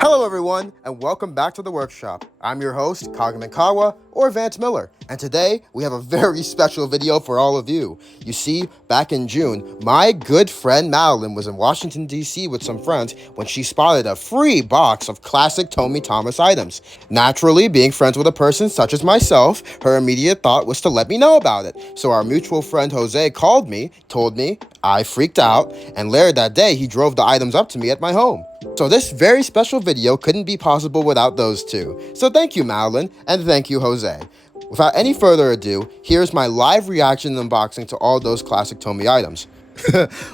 Hello everyone, and welcome back to the workshop. I'm your host, Kagamin or Vance Miller, and today we have a very special video for all of you. You see, back in June, my good friend Madelin was in Washington, D.C. with some friends when she spotted a free box of classic Tomy Thomas items. Naturally, being friends with a person such as myself, her immediate thought was to let me know about it. So our mutual friend Jose called me, told me, I freaked out, and later that day he drove the items up to me at my home. So this very special video couldn't be possible without those two. So thank you, Madelin, and thank you, Jose. Without any further ado, here's my live reaction and unboxing to all those classic Tomy items.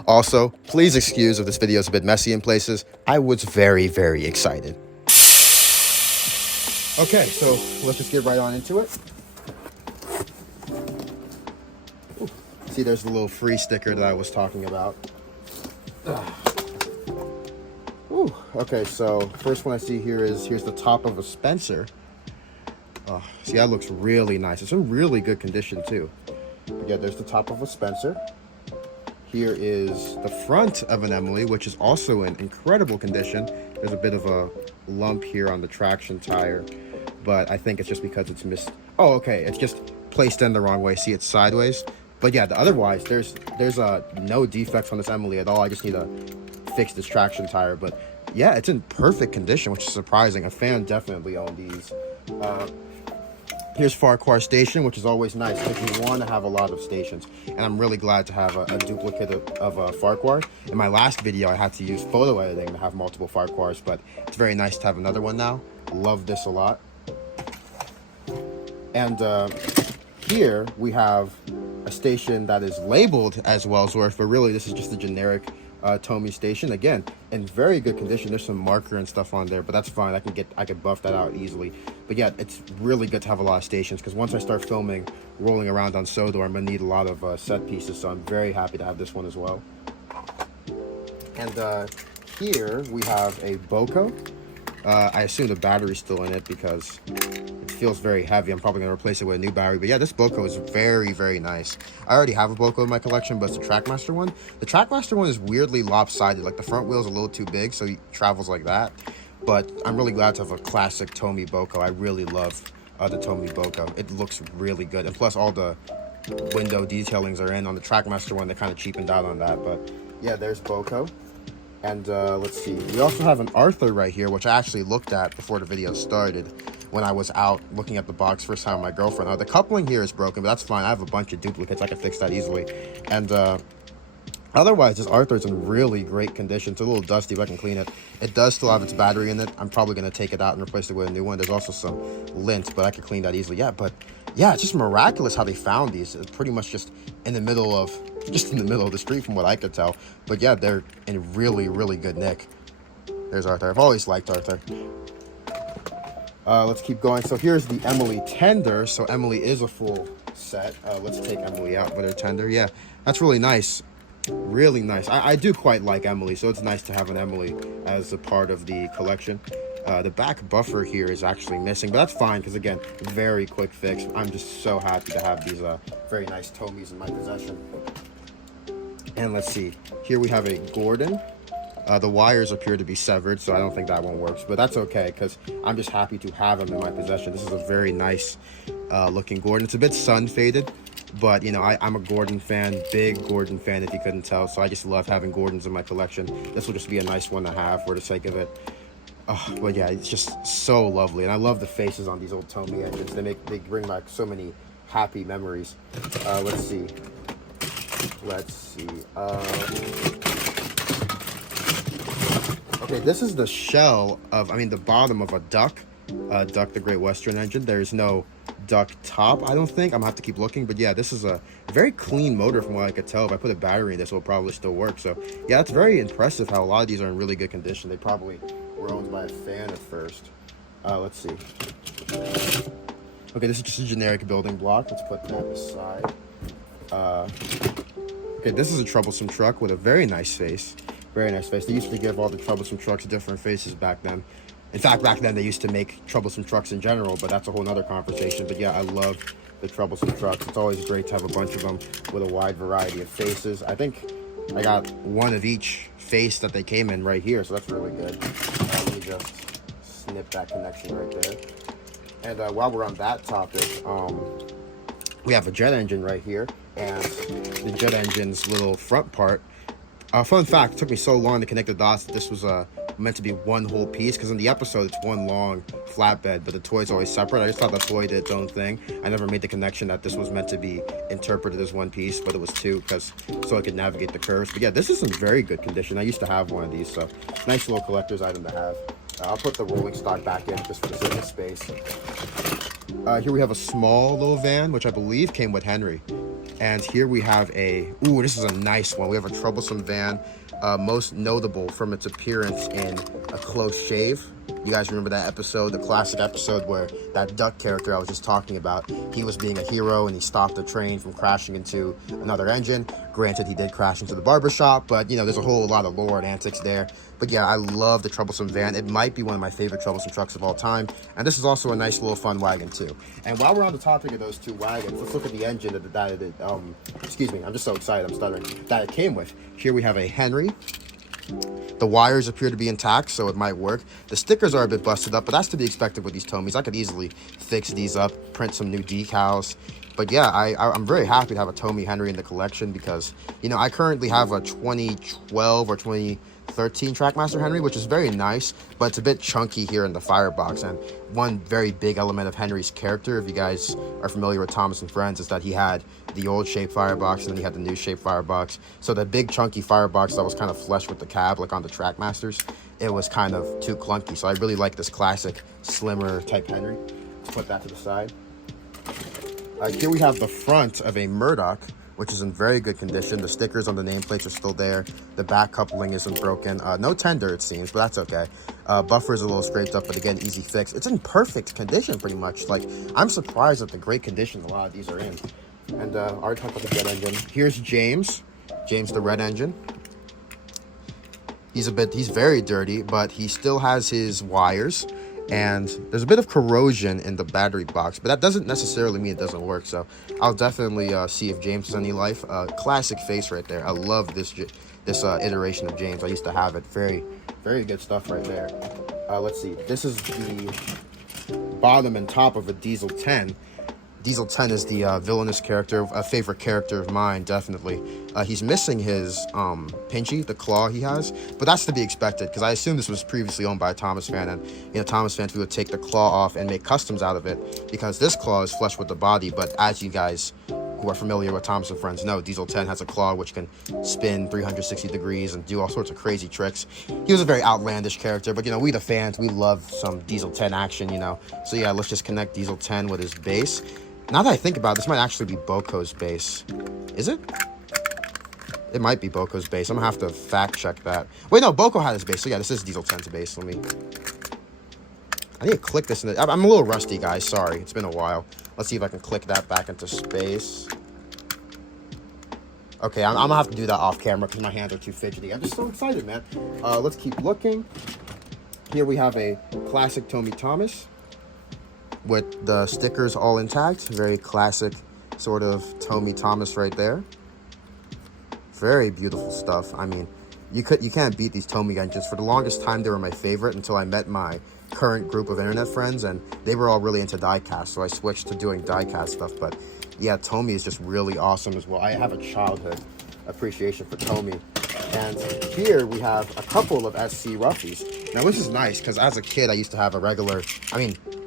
Also, please excuse if this video is a bit messy in places. I was very, very excited. Okay, so let's just get right on into it. Ooh, see, there's the little free sticker that I was talking about. Ooh, okay, so first one I see here is, here's the top of a Spencer. Oh, see, that looks really nice. It's in really good condition too. But yeah, there's the top of a Spencer. Here is the front of an Emily, which is also in incredible condition. There's a bit of a lump here on the traction tire, but I think it's just because it's missed. Oh, okay, it's just placed in the wrong way. See, it's sideways. But yeah, otherwise, there's no defects on this Emily at all. I just need to fix this traction tire. But yeah, it's in perfect condition, which is surprising. A fan definitely owned these. Here's Farquhar Station, which is always nice if you want to have a lot of stations. And I'm really glad to have a duplicate of Farquhar. In my last video, I had to use photo editing to have multiple Farquhars, but it's very nice to have another one now. Love this a lot. And here we have a station that is labeled as Wellsworth, but really this is just a generic Tomy station. Again, in very good condition. There's some marker and stuff on there, but that's fine. I could buff that out easily. But yeah, it's really good to have a lot of stations, because once I start filming rolling around on Sodor, I'm gonna need a lot of set pieces, so I'm very happy to have this one as well. And here we have a Boko. I assume the battery's still in it because it feels very heavy. I'm probably going to replace it with a new battery. But yeah, this Boko is very, very nice. I already have a Boko in my collection, but it's the Trackmaster one. The Trackmaster one is weirdly lopsided. Like, the front wheel's a little too big, so he travels like that. But I'm really glad to have a classic Tomy Boko. I really love the Tomy Boko. It looks really good. And plus, all the window detailings are in. On the Trackmaster one, they kind of cheapened out on that. But yeah, there's Boko. And let's see, we also have an Arthur right here, which I actually looked at before the video started when I was out looking at the box first time with my girlfriend. The coupling here is broken, but that's fine. I have a bunch of duplicates. I can fix that easily. And otherwise, this Arthur's in really great condition. It's a little dusty, but I can clean it. It does still have its battery in it. I'm probably going to take it out and replace it with a new one. There's also some lint, but I can clean that easily. Yeah, but yeah, it's just miraculous how they found these. It's pretty much just in the middle of the street from what I could tell. But yeah, they're in really, really good nick. There's Arthur. I've always liked Arthur. Let's keep going. So here's the Emily tender. So Emily is a full set. Let's take Emily out with her tender. Yeah, that's really nice. Really nice. I do quite like Emily, so it's nice to have an Emily as a part of the collection. The back buffer here is actually missing, but that's fine because, again, very quick fix. I'm just so happy to have these very nice Tomys in my possession. And let's see, here we have a Gordon. The wires appear to be severed, so I don't think that one works, but that's okay because I'm just happy to have them in my possession. This is a very nice looking Gordon. It's a bit sun faded, but you know, I'm a Gordon fan, big Gordon fan if you couldn't tell, so I just love having Gordons in my collection. This will just be a nice one to have for the sake of it. But yeah, it's just so lovely, and I love the faces on these old Tomy engines. They bring back so many happy memories. Let's see. Okay, this is the shell of, the bottom of a Duck. Duck, the Great Western engine. There's no Duck top, I don't think. I'm gonna have to keep looking, but yeah, this is a very clean motor from what I could tell. If I put a battery in this, it'll probably still work. So yeah, it's very impressive how a lot of these are in really good condition. They probably were owned by a fan at first. Let's see. Okay, this is just a generic building block. Let's put that aside. Okay, this is a troublesome truck with a very nice face. Very nice face. They used to give all the troublesome trucks different faces back then. In fact, back then they used to make troublesome trucks in general, but that's a whole nother conversation. But yeah, I love the troublesome trucks. It's always great to have a bunch of them with a wide variety of faces. I think I got one of each face that they came in right here, so that's really good. Let me just nip that connection right there. And while we're on that topic, we have a jet engine right here, and the jet engine's little front part. Fun fact, it took me so long to connect the dots that this was meant to be one whole piece, because in the episode it's one long flatbed, but the toy's always separate. I just thought the toy did its own thing. I never made the connection that this was meant to be interpreted as one piece, but it was two, because so I could navigate the curves. But yeah, this is in very good condition. I used to have one of these, so nice little collector's item to have. I'll put the rolling stock back in just for the sake of space. Here we have a small little van, which I believe came with Henry. And here we have ooh, this is a nice one. We have a troublesome van, most notable from its appearance in A Close Shave. You guys remember that episode, the classic episode where that duck character I was just talking about, he was being a hero and he stopped the train from crashing into another engine. Granted, he did crash into the barbershop, but, you know, there's a whole lot of lore and antics there. But yeah, I love the troublesome van. It might be one of my favorite troublesome trucks of all time. And this is also a nice little fun wagon too. And while we're on the topic of those two wagons, let's look at the engine excuse me, I'm just so excited, I'm stuttering, that it came with. Here we have a Henry. The wires appear to be intact, so it might work. The stickers are a bit busted up, but that's to be expected with these Tomys. I could easily fix these up, print some new decals. But yeah, I'm very happy to have a Tomy Henry in the collection because, you know, I currently have a 2012 or 2013 Trackmaster Henry, which is very nice, but it's a bit chunky here in the firebox. And one very big element of Henry's character, if you guys are familiar with Thomas and Friends, is that he had the old shape firebox and then he had the new shape firebox. So the big chunky firebox that was kind of flush with the cab, like on the Trackmasters, it was kind of too clunky. So I really like this classic slimmer type Henry. Let's put that to the side. Here we have the front of a Murdoch, which is in very good condition. The stickers on the nameplates are still there. The back coupling isn't broken. No tender, it seems, but that's okay. Buffer is a little scraped up, but again, easy fix. It's in perfect condition, pretty much. Like, I'm surprised at the great condition a lot of these are in. And already talked about the jet engine. Here's James the red engine. He's very dirty, but he still has his wires. And there's a bit of corrosion in the battery box, but that doesn't necessarily mean it doesn't work. So I'll definitely see if James has any life. Classic face right there. I love this iteration of James. I used to have it. Very, very good stuff right there. Let's see. This is the bottom and top of a Diesel 10. Diesel 10 is the villainous character, a favorite character of mine, definitely. He's missing his pinchy, the claw he has, but that's to be expected because I assume this was previously owned by a Thomas fan, and you know, Thomas fans would take the claw off and make customs out of it because this claw is flush with the body. But as you guys who are familiar with Thomas and Friends know, Diesel 10 has a claw which can spin 360 degrees and do all sorts of crazy tricks. He was a very outlandish character, but you know, we the fans, we love some Diesel 10 action, you know. So yeah, let's just connect Diesel 10 with his base. Now that I think about it, this might actually be Boko's base. Is it? It might be Boko's base. I'm gonna have to fact check that. Wait, no, Boko had his base. So yeah, this is Diesel 10's base. I need to click this in I'm a little rusty, guys. Sorry, it's been a while. Let's see if I can click that back into space. Okay, I'm gonna have to do that off camera because my hands are too fidgety. I'm just so excited, man. Let's keep looking. Here we have a classic Tomy Thomas with the stickers all intact. Very classic sort of Tomy Thomas right there. Very beautiful stuff. I mean, you can't beat these Tomy engines. For the longest time, they were my favorite until I met my current group of internet friends, and they were all really into diecast, so I switched to doing diecast stuff. But yeah, Tomy is just really awesome as well. I have a childhood appreciation for Tomy. And here we have a couple of SC Roughies. Now this is nice because as a kid I used to have a regular,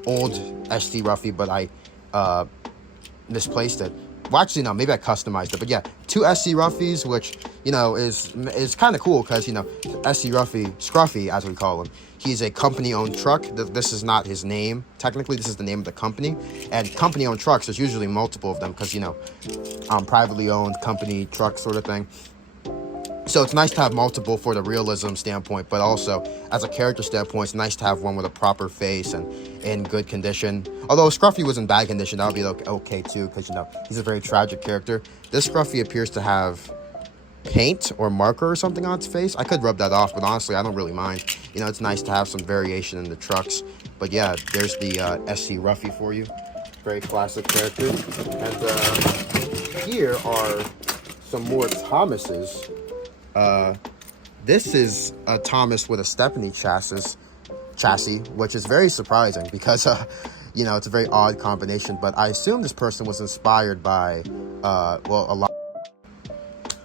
old SC Roughie, but I misplaced it. Well, actually, no, maybe I customized it. But yeah, two SC Roughies, which, you know, is kind of cool because, you know, SC Roughie, Scruffy, as we call him, he's a company-owned truck. This is not his name. Technically, this is the name of the company. And company-owned trucks, there's usually multiple of them because, you know, privately owned company truck sort of thing. So it's nice to have multiple for the realism standpoint, but also as a character standpoint, it's nice to have one with a proper face and in good condition. Although if Scruffy was in bad condition, that would be okay too, because, you know, he's a very tragic character. This Scruffy appears to have paint or marker or something on its face. I could rub that off, but honestly, I don't really mind. You know, it's nice to have some variation in the trucks. But yeah, there's the SC Roughie for you. Very classic character. And here are some more Thomases. This is a Thomas with a Stepney chassis. chassis, which is very surprising because, you know, it's a very odd combination. But I assume this person was inspired by, well, a lot.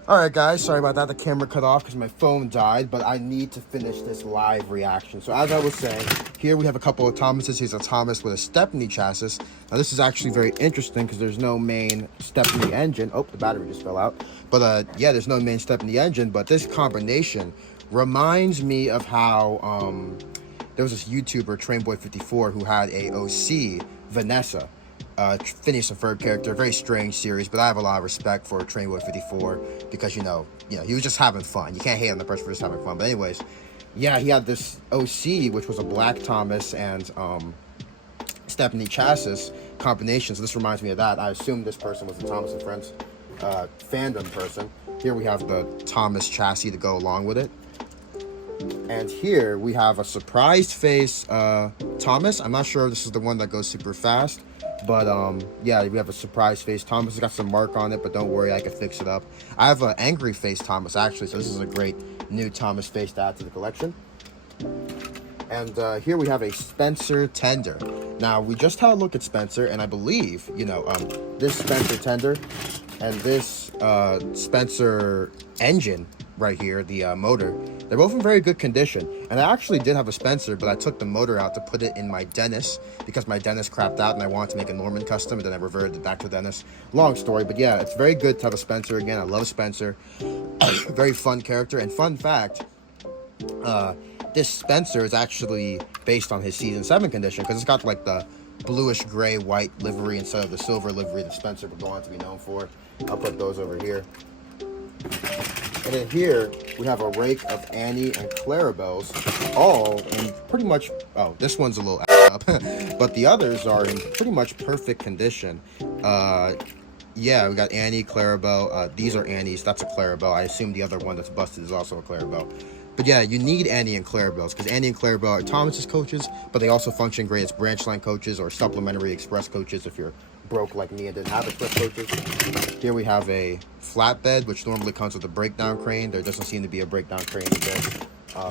Alright guys, sorry about that, the camera cut off because my phone died, but I need to finish this live reaction. So as I was saying, here we have a couple of Thomases. Here's a Thomas with a Stepney chassis. Now this is actually very interesting because there's no main Stepney engine. Oh, the battery just fell out. But yeah, there's no main Stepney engine, but this combination reminds me of how there was this YouTuber, Trainboy54, who had a OC, Vanessa. Phineas and Ferb character, very strange series, but I have a lot of respect for Trainboy54 because you know, he was just having fun. You can't hate on the person for just having fun. But anyways, yeah, he had this OC, which was a Black Thomas and Stepney chassis combination. So this reminds me of that. I assume this person was the Thomas and Friends fandom person. Here we have the Thomas chassis to go along with it. And here we have a surprised face Thomas. I'm not sure if this is the one that goes super fast. But, yeah, we have a surprise face Thomas. It's got some mark on it, but don't worry, I can fix it up. I have an angry face Thomas, actually, so this is a great new Thomas face to add to the collection. And here we have a Spencer Tender. Now, we just had a look at Spencer, and I believe, you know, this Spencer Tender and this Spencer engine right here, the motor, they're both in very good condition. And I actually did have a Spencer, but I took the motor out to put it in my Dennis because my Dennis crapped out and I wanted to make a Norman custom, and then I reverted it back to Dennis. Long story, but yeah, it's very good to have a Spencer again. I love Spencer. Very fun character. And fun fact, this Spencer is actually based on his Season 7 condition because it's got like the bluish gray white livery instead of the silver livery that Spencer would go on to be known for. I'll put those over here. And then here, we have a rake of Annie and Clarabelle's, all in pretty much, oh, this one's a little up, but the others are in pretty much perfect condition. Yeah, we got Annie, Clarabelle, these are Annie's, that's a Clarabelle. I assume the other one that's busted is also a Clarabelle. But yeah, you need Annie and Clarabelle's because Annie and Clarabelle are Thomas's coaches, but they also function great as branch line coaches or supplementary express coaches if you're broke like me and didn't have express coaches. Here we have a flatbed, which normally comes with a breakdown crane. There doesn't seem to be a breakdown crane in this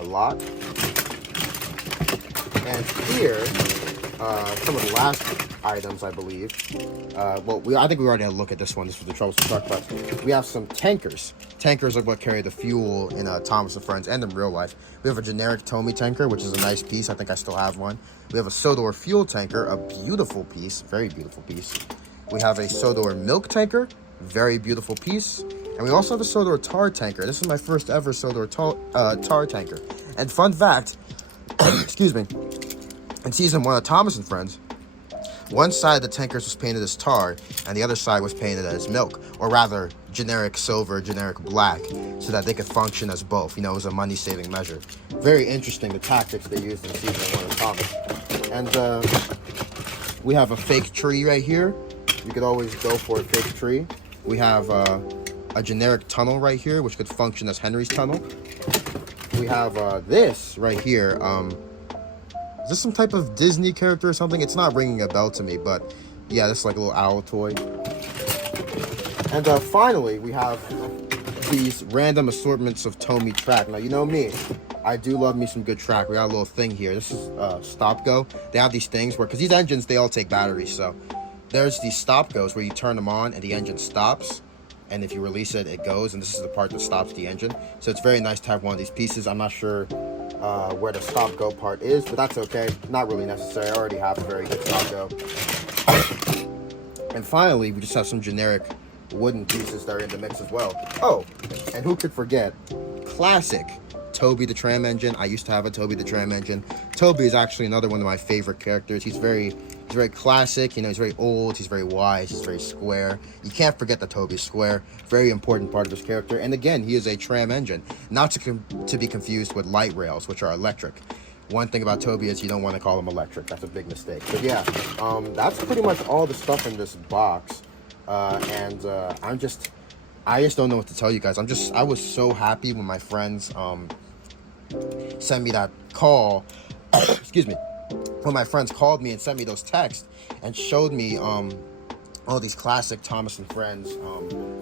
lot. And here, some of the last items, I believe. Well, I think we already had a look at this one. This was the troublesome truck bus. We have some tankers. Tankers are what carry the fuel in Thomas and Friends and in real life. We have a generic Tomy tanker, which is a nice piece. I think I still have one. We have a Sodor fuel tanker, a beautiful piece, very beautiful piece. We have a Sodor milk tanker, very beautiful piece. And we also have a Sodor tar tanker. This is my first ever Sodor tar tanker. And fun fact, excuse me, in Season 1 of Thomas and Friends, one side of the tankers was painted as tar, and the other side was painted as milk, or rather, generic silver, generic black, so that they could function as both. You know, it was a money-saving measure. Very interesting, the tactics they used in Season 1 of Thomas. And we have a fake tree right here. You could always go for a fake tree. We have a generic tunnel right here, which could function as Henry's tunnel. We have this right here. Is this some type of Disney character or something? It's not ringing a bell to me, but yeah, this is like a little owl toy. And finally, we have these random assortments of Tomy track. Now, you know me, I do love me some good track. We got a little thing here. This is stop go. They have these things where, because these engines, they all take batteries. So there's these stop goes where you turn them on and the engine stops. And if you release it, it goes. And this is the part that stops the engine. So it's very nice to have one of these pieces. I'm not sure where the stop go part is, but that's okay. Not really necessary. I already have a very good stop go. And finally, we just have some generic wooden pieces that are in the mix as well. Oh, and who could forget? Classic Toby the Tram Engine. I used to have a Toby the Tram Engine. Toby is actually another one of my favorite characters. He's very classic. You know, he's very old. He's very wise. He's very square. You can't forget that Toby's square. Very important part of this character. And again, he is a tram engine, not to be confused with light rails, which are electric. One thing about Toby is you don't want to call them electric. That's a big mistake. But yeah, that's pretty much all the stuff in this box. I just don't know what to tell you guys. I was so happy when my friends sent me that call. Excuse me. When my friends called me and sent me those texts and showed me all these classic Thomas and Friends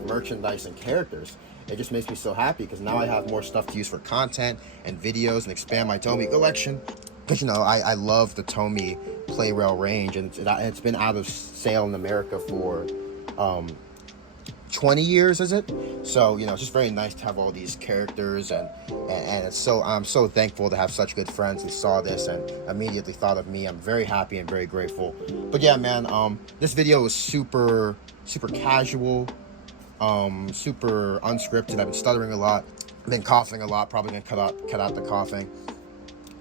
merchandise and characters, it just makes me so happy because now I have more stuff to use for content and videos and expand my Tomy collection. because you know I love the Tomy play rail range, and it's been out of sale in America for 20 years, is it? So you know, it's just very nice to have all these characters, and it's so, I'm so thankful to have such good friends who saw this and immediately thought of me. I'm very happy and very grateful. But yeah, man, this video was super casual, super unscripted. I've been stuttering a lot, I've been coughing a lot, probably gonna cut out the coughing.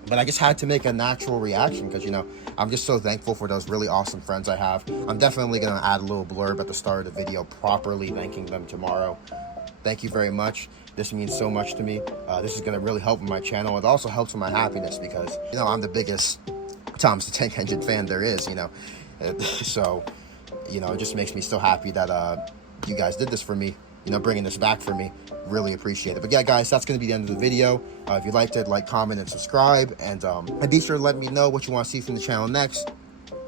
But I just had to make a natural reaction because, you know, I'm just so thankful for those really awesome friends I have. I'm definitely going to add a little blurb at the start of the video properly thanking them tomorrow. Thank you very much. This means so much to me. This is going to really help with my channel. It also helps with my happiness because, you know, I'm the biggest Thomas the Tank Engine fan there is, you know. So, you know, it just makes me so happy that you guys did this for me. You know, bringing this back for me. Really appreciate it. But yeah, guys, that's going to be the end of the video. If you liked it, like, comment, and subscribe. And be sure to let me know what you want to see from the channel next.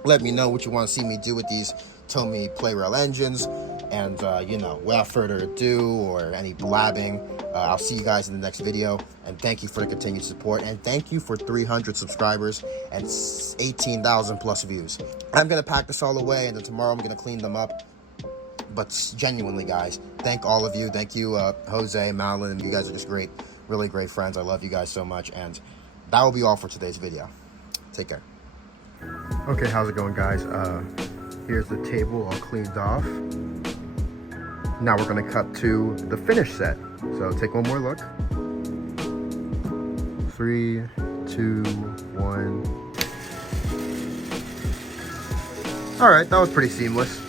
Let me know what you want to see me do with these Tomy play rail engines. And, you know, without further ado or any blabbing, I'll see you guys in the next video. And thank you for the continued support. And thank you for 300 subscribers and 18,000 plus views. I'm going to pack this all away, and then tomorrow I'm going to clean them up. But genuinely, guys, thank all of you. Thank you, Jose, Madelin. You guys are just great, really great friends. I love you guys so much. And that will be all for today's video. Take care. Okay, how's it going, guys? Here's the table all cleaned off. Now we're going to cut to the finished set. So take one more look. 3, 2, 1. All right, that was pretty seamless.